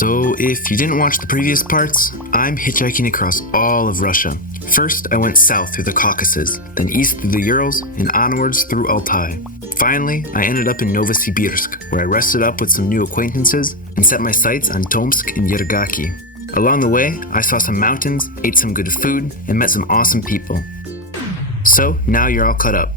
So if you didn't watch the previous parts, I'm hitchhiking across all of Russia. First, I went south through the Caucasus, then east through the Urals, and onwards through Altai. Finally, I ended up in Novosibirsk, where I rested up with some new acquaintances and set my sights on Tomsk and Ergaki. Along the way, I saw some mountains, ate some good food, and met some awesome people. So, now you're all caught up.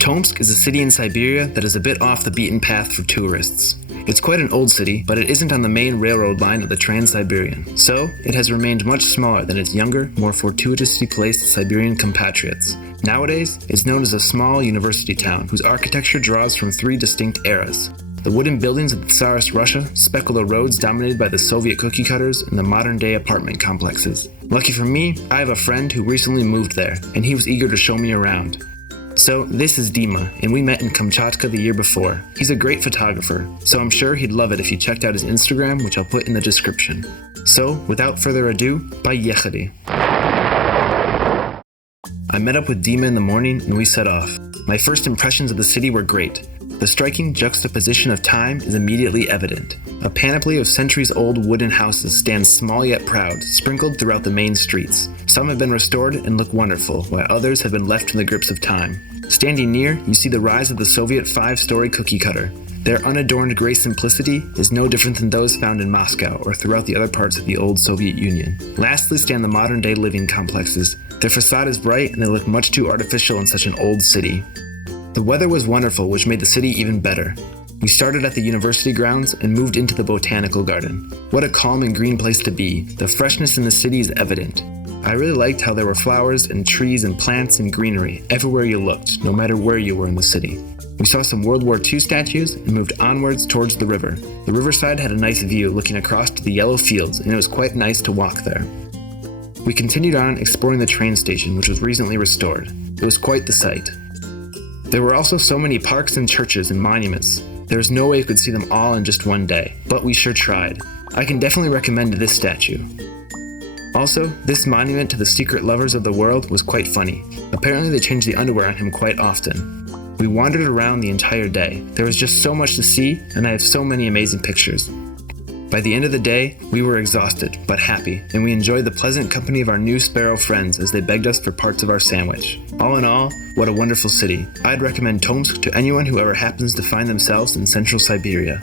Tomsk is a city in Siberia that is a bit off the beaten path for tourists. It's quite an old city, but it isn't on the main railroad line of the Trans-Siberian, so it has remained much smaller than its younger, more fortuitously placed Siberian compatriots. Nowadays, it's known as a small university town whose architecture draws from three distinct eras. The wooden buildings of the Tsarist Russia speckle the roads dominated by the Soviet cookie cutters and the modern-day apartment complexes. Lucky for me, I have a friend who recently moved there, and he was eager to show me around. So, this is Dima, and we met in Kamchatka the year before. He's a great photographer, so I'm sure he'd love it if you checked out his Instagram, which I'll put in the description. So, without further ado, поехали! I met up with Dima in the morning, and we set off. My first impressions of the city were great. The striking juxtaposition of time is immediately evident. A panoply of centuries-old wooden houses stands small yet proud, sprinkled throughout the main streets. Some have been restored and look wonderful, while others have been left in the grips of time. Standing near, you see the rise of the Soviet five-story cookie cutter. Their unadorned gray simplicity is no different than those found in Moscow or throughout the other parts of the old Soviet Union. Lastly stand the modern-day living complexes. Their facade is bright and they look much too artificial in such an old city. The weather was wonderful, which made the city even better. We started at the university grounds and moved into the botanical garden. What a calm and green place to be. The freshness in the city is evident. I really liked how there were flowers and trees and plants and greenery everywhere you looked, no matter where you were in the city. We saw some World War II statues and moved onwards towards the river. The riverside had a nice view looking across to the yellow fields, and it was quite nice to walk there. We continued on exploring the train station, which was recently restored. It was quite the sight. There were also so many parks and churches and monuments. There was no way you could see them all in just one day, but we sure tried. I can definitely recommend this statue. Also, this monument to the secret lovers of the world was quite funny. Apparently they changed the underwear on him quite often. We wandered around the entire day. There was just so much to see, and I have so many amazing pictures. By the end of the day, we were exhausted, but happy, and we enjoyed the pleasant company of our new sparrow friends as they begged us for parts of our sandwich. All in all, what a wonderful city. I'd recommend Tomsk to anyone who ever happens to find themselves in central Siberia.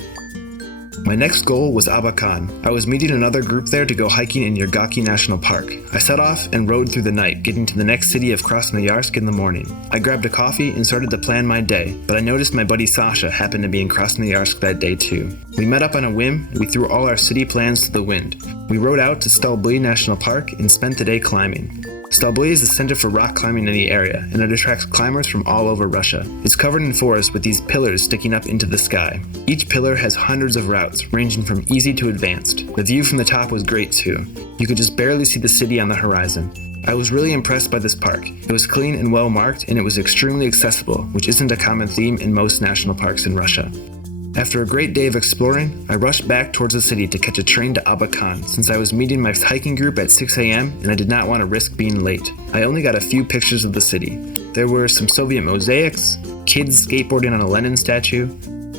My next goal was Abakan. I was meeting another group there to go hiking in Ergaki National Park. I set off and rode through the night, getting to the next city of Krasnoyarsk in the morning. I grabbed a coffee and started to plan my day, but I noticed my buddy Sasha happened to be in Krasnoyarsk that day too. We met up on a whim, and we threw all our city plans to the wind. We rode out to STOLBY National Park and spent the day climbing. STOLBY is the center for rock climbing in the area, and it attracts climbers from all over Russia. It's covered in forest with these pillars sticking up into the sky. Each pillar has hundreds of routes, ranging from easy to advanced. The view from the top was great too. You could just barely see the city on the horizon. I was really impressed by this park. It was clean and well marked, and it was extremely accessible, which isn't a common theme in most national parks in Russia. After a great day of exploring, I rushed back towards the city to catch a train to Abakan since I was meeting my hiking group at 6 a.m. and I did not want to risk being late. I only got a few pictures of the city. There were some Soviet mosaics, kids skateboarding on a Lenin statue,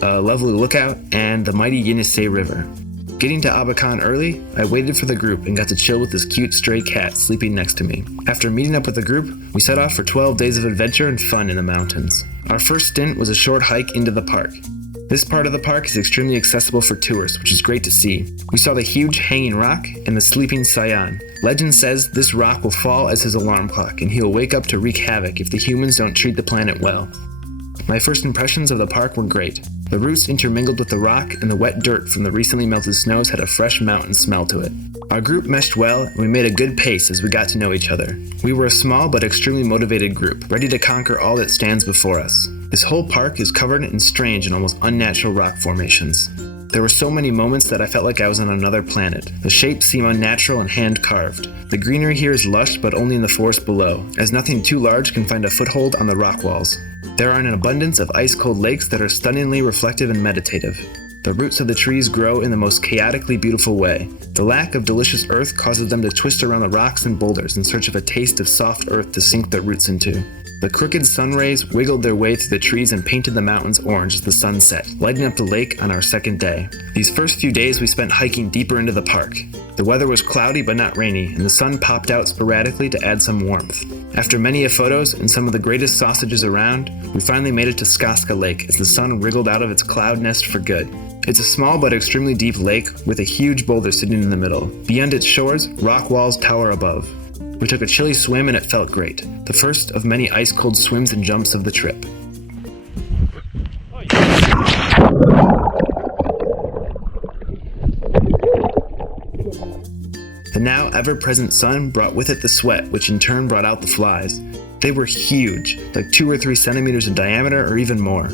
a lovely lookout, and the mighty Yenisei River. Getting to Abakan early, I waited for the group and got to chill with this cute stray cat sleeping next to me. After meeting up with the group, we set off for 12 days of adventure and fun in the mountains. Our first stint was a short hike into the park. This part of the park is extremely accessible for tourists, which is great to see. We saw the huge hanging rock and the sleeping Saiyan. Legend says this rock will fall as his alarm clock, and he will wake up to wreak havoc if the humans don't treat the planet well. My first impressions of the park were great. The roots intermingled with the rock, and the wet dirt from the recently melted snows had a fresh mountain smell to it. Our group meshed well, and we made a good pace as we got to know each other. We were a small but extremely motivated group, ready to conquer all that stands before us. This whole park is covered in strange and almost unnatural rock formations. There were so many moments that I felt like I was on another planet. The shapes seem unnatural and hand-carved. The greenery here is lush, but only in the forest below, as nothing too large can find a foothold on the rock walls. There are an abundance of ice-cold lakes that are stunningly reflective and meditative. The roots of the trees grow in the most chaotically beautiful way. The lack of delicious earth causes them to twist around the rocks and boulders in search of a taste of soft earth to sink their roots into. The crooked sun rays wiggled their way through the trees and painted the mountains orange as the sun set, lighting up the lake on our second day. These first few days we spent hiking deeper into the park. The weather was cloudy but not rainy, and the sun popped out sporadically to add some warmth. After many a photos and some of the greatest sausages around, we finally made it to Skaska Lake as the sun wriggled out of its cloud nest for good. It's a small but extremely deep lake with a huge boulder sitting in the middle. Beyond its shores, rock walls tower above. We took a chilly swim and it felt great. The first of many ice-cold swims and jumps of the trip. The now ever-present sun brought with it the sweat, which in turn brought out the flies. They were huge, like 2 or 3 centimeters in diameter or even more.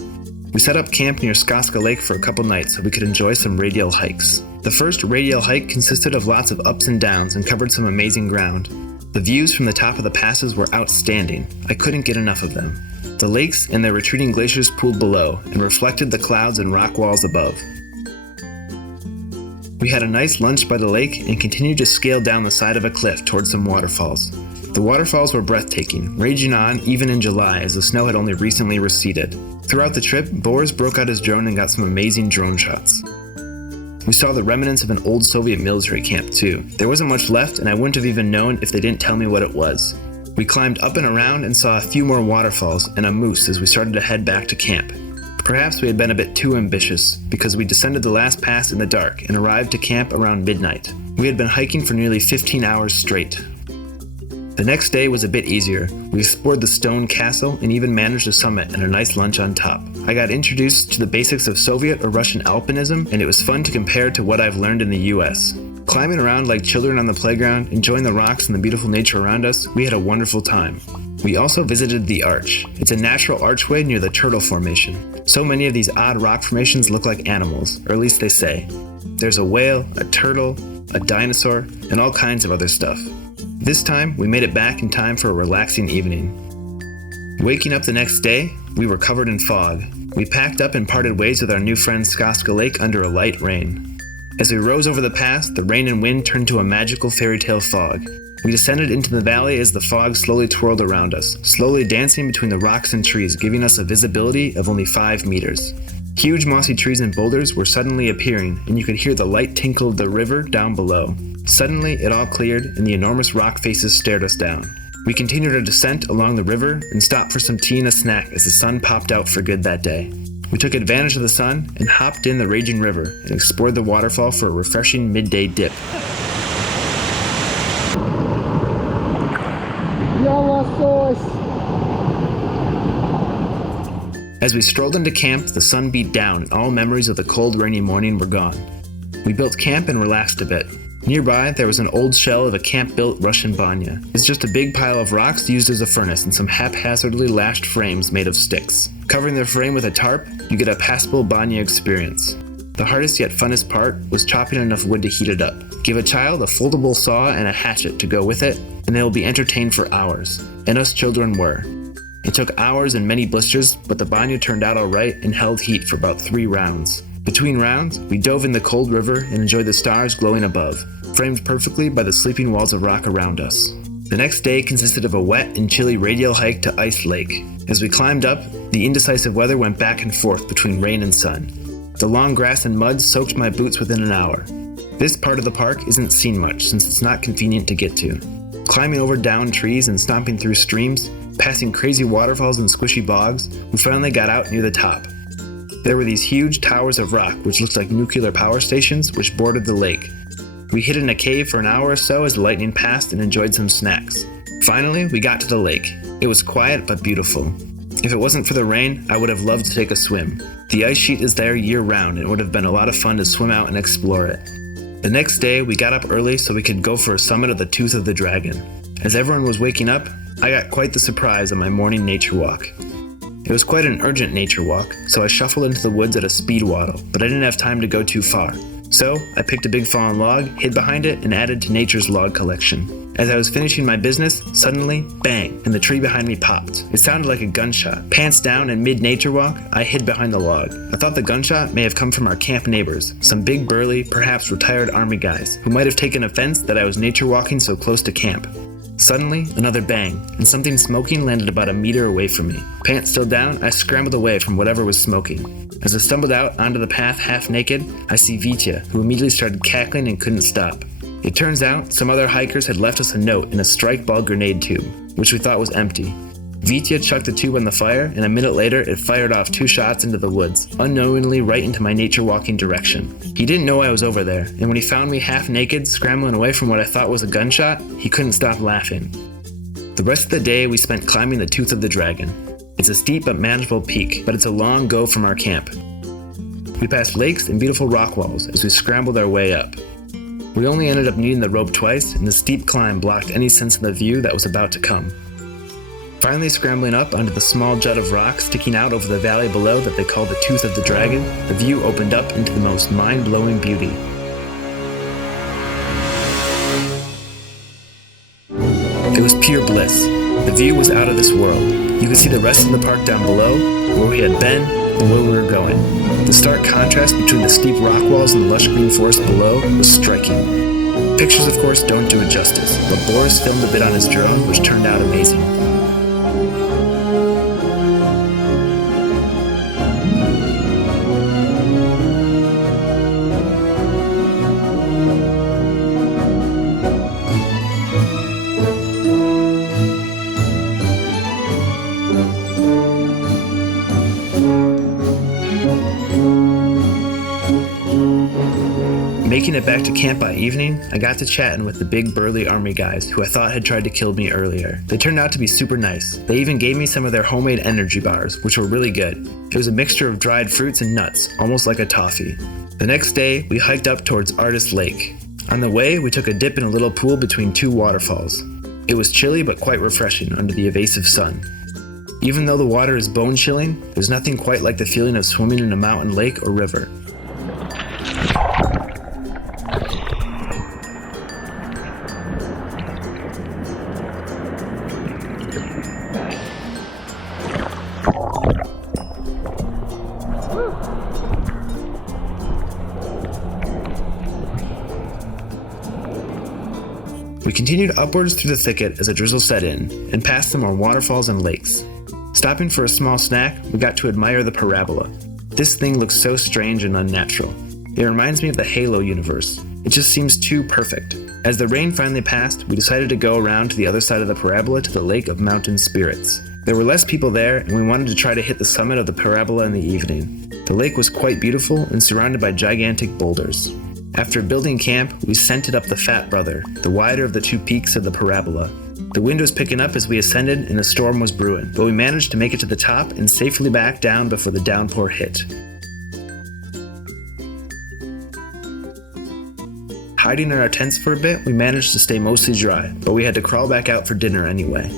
We set up camp near Skaska Lake for a couple nights so we could enjoy some radial hikes. The first radial hike consisted of lots of ups and downs and covered some amazing ground. The views from the top of the passes were outstanding. I couldn't get enough of them. The lakes and their retreating glaciers pooled below and reflected the clouds and rock walls above. We had a nice lunch by the lake and continued to scale down the side of a cliff towards some waterfalls. The waterfalls were breathtaking, raging on even in July as the snow had only recently receded. Throughout the trip, Boris broke out his drone and got some amazing drone shots. We saw the remnants of an old Soviet military camp too. There wasn't much left and I wouldn't have even known if they didn't tell me what it was. We climbed up and around and saw a few more waterfalls and a moose as we started to head back to camp. Perhaps we had been a bit too ambitious because we descended the last pass in the dark and arrived to camp around midnight. We had been hiking for nearly 15 hours straight. The next day was a bit easier. We explored the stone castle and even managed a summit and a nice lunch on top. I got introduced to the basics of Soviet or Russian alpinism, and it was fun to compare to what I've learned in the US. Climbing around like children on the playground, enjoying the rocks and the beautiful nature around us, we had a wonderful time. We also visited the Arch. It's a natural archway near the Turtle Formation. So many of these odd rock formations look like animals, or at least they say. There's a whale, a turtle, a dinosaur, and all kinds of other stuff. This time, we made it back in time for a relaxing evening. Waking up the next day, we were covered in fog. We packed up and parted ways with our new friend Skaska Lake under a light rain. As we rose over the pass, the rain and wind turned to a magical fairy tale fog. We descended into the valley as the fog slowly twirled around us, slowly dancing between the rocks and trees, giving us a visibility of only 5 meters. Huge mossy trees and boulders were suddenly appearing, and you could hear the light tinkle of the river down below. Suddenly, it all cleared, and the enormous rock faces stared us down. We continued our descent along the river and stopped for some tea and a snack as the sun popped out for good that day. We took advantage of the sun and hopped in the raging river and explored the waterfall for a refreshing midday dip. As we strolled into camp, the sun beat down and all memories of the cold, rainy morning were gone. We built camp and relaxed a bit. Nearby, there was an old shell of a camp-built Russian banya. It's just a big pile of rocks used as a furnace and some haphazardly lashed frames made of sticks. Covering the frame with a tarp, you get a passable banya experience. The hardest yet funnest part was chopping enough wood to heat it up. Give a child a foldable saw and a hatchet to go with it, and they will be entertained for hours. And us children were. It took hours and many blisters, but the banya turned out alright and held heat for about 3 rounds. Between rounds, we dove in the cold river and enjoyed the stars glowing above, framed perfectly by the sleeping walls of rock around us. The next day consisted of a wet and chilly radial hike to Ice Lake. As we climbed up, the indecisive weather went back and forth between rain and sun. The long grass and mud soaked my boots within an hour. This part of the park isn't seen much since it's not convenient to get to. Climbing over downed trees and stomping through streams, passing crazy waterfalls and squishy bogs, we finally got out near the top. There were these huge towers of rock which looked like nuclear power stations which bordered the lake. We hid in a cave for an hour or so as the lightning passed and enjoyed some snacks. Finally, we got to the lake. It was quiet but beautiful. If it wasn't for the rain, I would have loved to take a swim. The ice sheet is there year-round and it would have been a lot of fun to swim out and explore it. The next day, we got up early so we could go for a summit of the Tooth of the Dragon. As everyone was waking up, I got quite the surprise on my morning nature walk. It was quite an urgent nature walk, so I shuffled into the woods at a speed waddle, but I didn't have time to go too far. So, I picked a big fallen log, hid behind it, and added to nature's log collection. As I was finishing my business, suddenly, bang, and the tree behind me popped. It sounded like a gunshot. Pants down and mid-nature walk, I hid behind the log. I thought the gunshot may have come from our camp neighbors, some big burly, perhaps retired army guys, who might have taken offense that I was nature walking so close to camp. Suddenly, another bang, and something smoking landed about a meter away from me. Pants still down, I scrambled away from whatever was smoking. As I stumbled out onto the path half naked, I see Vitya, who immediately started cackling and couldn't stop. It turns out, some other hikers had left us a note in a strike ball grenade tube, which we thought was empty. Vitya chucked the tube on the fire, and a minute later it fired off 2 shots into the woods, unknowingly right into my nature walking direction. He didn't know I was over there, and when he found me half naked, scrambling away from what I thought was a gunshot, he couldn't stop laughing. The rest of the day we spent climbing the Tooth of the Dragon. It's a steep but manageable peak, but it's a long go from our camp. We passed lakes and beautiful rock walls as we scrambled our way up. We only ended up needing the rope twice, and the steep climb blocked any sense of the view that was about to come. Finally scrambling up onto the small jut of rock sticking out over the valley below that they call the Tooth of the Dragon, the view opened up into the most mind-blowing beauty. It was pure bliss. The view was out of this world. You could see the rest of the park down below, where we had been, and where we were going. The stark contrast between the steep rock walls and the lush green forest below was striking. Pictures, of course, don't do it justice, but Boris filmed a bit on his drone, which turned out amazing. Making it back to camp by evening, I got to chatting with the big burly army guys who I thought had tried to kill me earlier. They turned out to be super nice. They even gave me some of their homemade energy bars, which were really good. It was a mixture of dried fruits and nuts, almost like a toffee. The next day, we hiked up towards Artist Lake. On the way, we took a dip in a little pool between 2 waterfalls. It was chilly but quite refreshing under the evasive sun. Even though the water is bone-chilling, there's nothing quite like the feeling of swimming in a mountain lake or river. We continued upwards through the thicket as a drizzle set in, and passed some more waterfalls and lakes. Stopping for a small snack, we got to admire the parabola. This thing looks so strange and unnatural. It reminds me of the Halo universe. It just seems too perfect. As the rain finally passed, we decided to go around to the other side of the parabola to the Lake of Mountain Spirits. There were less people there, and we wanted to try to hit the summit of the parabola in the evening. The lake was quite beautiful and surrounded by gigantic boulders. After building camp, we scented up the Fat Brother, the wider of the 2 peaks of the parabola. The wind was picking up as we ascended and a storm was brewing, but we managed to make it to the top and safely back down before the downpour hit. Hiding in our tents for a bit, we managed to stay mostly dry, but we had to crawl back out for dinner anyway.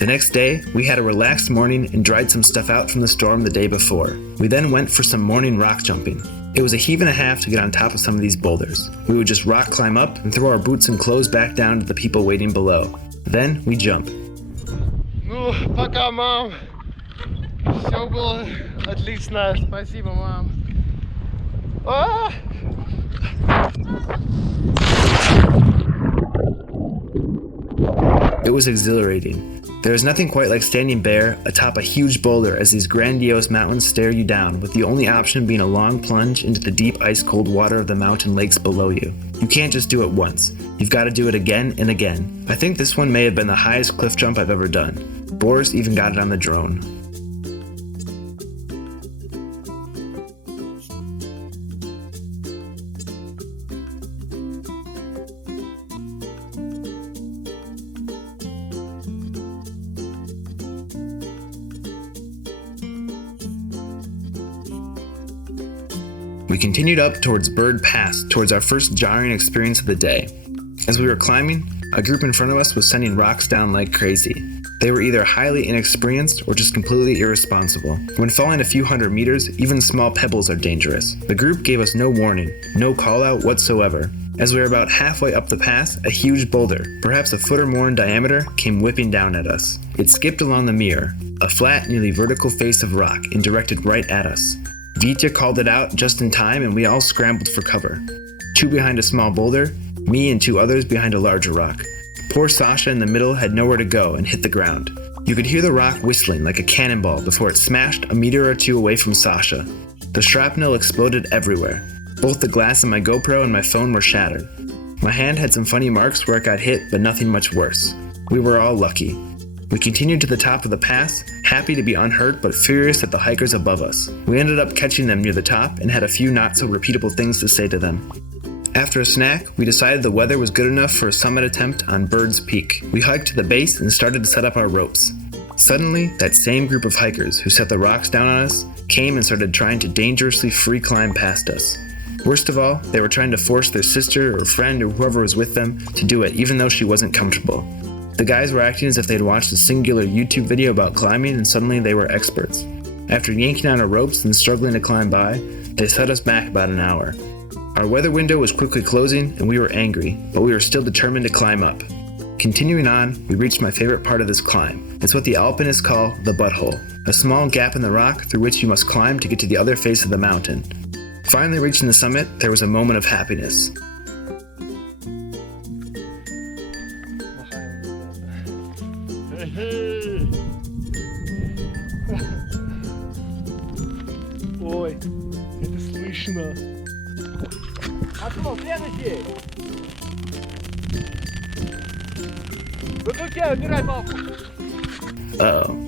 The next day, we had a relaxed morning and dried some stuff out from the storm the day before. We then went for some morning rock jumping. It was a heave and a half to get on top of some of these boulders. We would just rock climb up and throw our boots and clothes back down to the people waiting below. Then we jump. Ну, пока, мам. Все было отлично. Спасибо, мам. It was exhilarating. There is nothing quite like standing bare atop a huge boulder as these grandiose mountains stare you down, with the only option being a long plunge into the deep ice-cold water of the mountain lakes below you. You can't just do it once. You've got to do it again and again. I think this one may have been the highest cliff jump I've ever done. Boris even got it on the drone. We continued up towards Bird Pass, towards our first jarring experience of the day. As we were climbing, a group in front of us was sending rocks down like crazy. They were either highly inexperienced or just completely irresponsible. When falling a few hundred meters, even small pebbles are dangerous. The group gave us no warning, no call out whatsoever. As we were about halfway up the pass, a huge boulder, perhaps a foot or more in diameter, came whipping down at us. It skipped along the mirror, a flat, nearly vertical face of rock, and directed right at us. Vitya called it out just in time and we all scrambled for cover. 2 behind a small boulder, me and 2 others behind a larger rock. Poor Sasha in the middle had nowhere to go and hit the ground. You could hear the rock whistling like a cannonball before it smashed a meter or two away from Sasha. The shrapnel exploded everywhere. Both the glass in my GoPro and my phone were shattered. My hand had some funny marks where it got hit, but nothing much worse. We were all lucky. We continued to the top of the pass, happy to be unhurt but furious at the hikers above us. We ended up catching them near the top and had a few not so repeatable things to say to them. After a snack, we decided the weather was good enough for a summit attempt on Bird's Peak. We hiked to the base and started to set up our ropes. Suddenly, that same group of hikers who set the rocks down on us came and started trying to dangerously free climb past us. Worst of all, they were trying to force their sister or friend or whoever was with them to do it even though she wasn't comfortable. The guys were acting as if they'd watched a singular YouTube video about climbing and suddenly they were experts. After yanking on our ropes and struggling to climb by, they set us back about an hour. Our weather window was quickly closing and we were angry, but we were still determined to climb up. Continuing on, we reached my favorite part of this climb. It's what the alpinists call the butthole, a small gap in the rock through which you must climb to get to the other face of the mountain. Finally reaching the summit, there was a moment of happiness. Ой, это слышно. Отмол, следующий! Выключай, убирай палку! Uh-oh.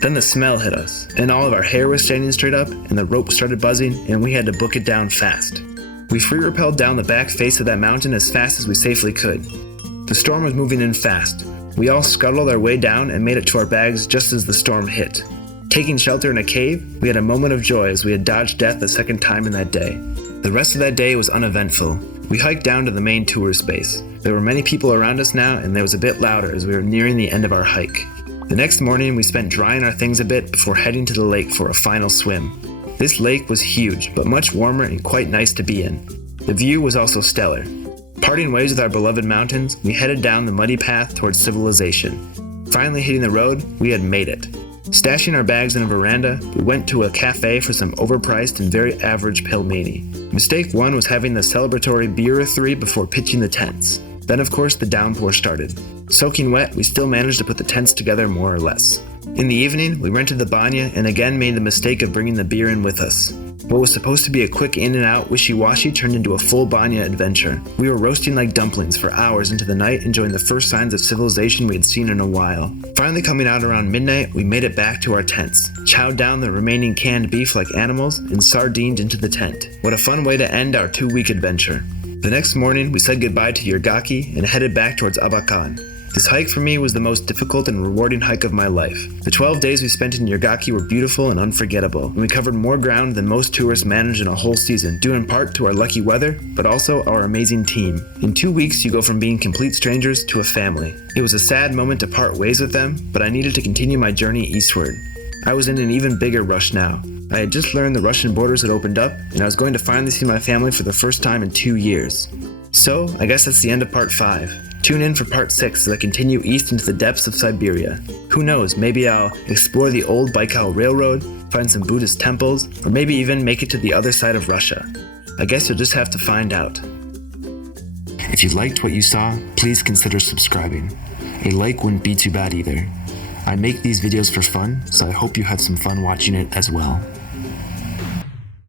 Then the smell hit us, and all of our hair was standing straight up, and the rope started buzzing, and we had to book it down fast. We free rappelled down the back face of that mountain as fast as we safely could. The storm was moving in fast. We all scuttled our way down and made it to our bags just as the storm hit. Taking shelter in a cave, we had a moment of joy as we had dodged death a second time in that day. The rest of that day was uneventful. We hiked down to the main tourist space. There were many people around us now, and it was a bit louder as we were nearing the end of our hike. The next morning, we spent drying our things a bit before heading to the lake for a final swim. This lake was huge, but much warmer and quite nice to be in. The view was also stellar. Parting ways with our beloved mountains, we headed down the muddy path towards civilization. Finally hitting the road, we had made it. Stashing our bags in a veranda, we went to a cafe for some overpriced and very average pelmeni. Mistake one was having the celebratory beer or three before pitching the tents. Then of course the downpour started. Soaking wet, we still managed to put the tents together more or less. In the evening, we rented the banya and again made the mistake of bringing the beer in with us. What was supposed to be a quick in and out wishy-washy turned into a full banya adventure. We were roasting like dumplings for hours into the night, enjoying the first signs of civilization we had seen in a while. Finally coming out around midnight, we made it back to our tents, chowed down the remaining canned beef like animals, and sardined into the tent. What a fun way to end our 2-week adventure. The next morning, we said goodbye to Ergaki and headed back towards Abakan. This hike for me was the most difficult and rewarding hike of my life. The 12 days we spent in Ergaki were beautiful and unforgettable, and we covered more ground than most tourists manage in a whole season, due in part to our lucky weather, but also our amazing team. In 2 weeks, you go from being complete strangers to a family. It was a sad moment to part ways with them, but I needed to continue my journey eastward. I was in an even bigger rush now. I had just learned the Russian borders had opened up, and I was going to finally see my family for the first time in 2 years. So, I guess that's the end of part 5. Tune in for part 6 as I continue east into the depths of Siberia. Who knows, maybe I'll explore the old Baikal Railroad, find some Buddhist temples, or maybe even make it to the other side of Russia. I guess you'll just have to find out. If you liked what you saw, please consider subscribing. A like wouldn't be too bad either. I make these videos for fun, so I hope you had some fun watching it as well.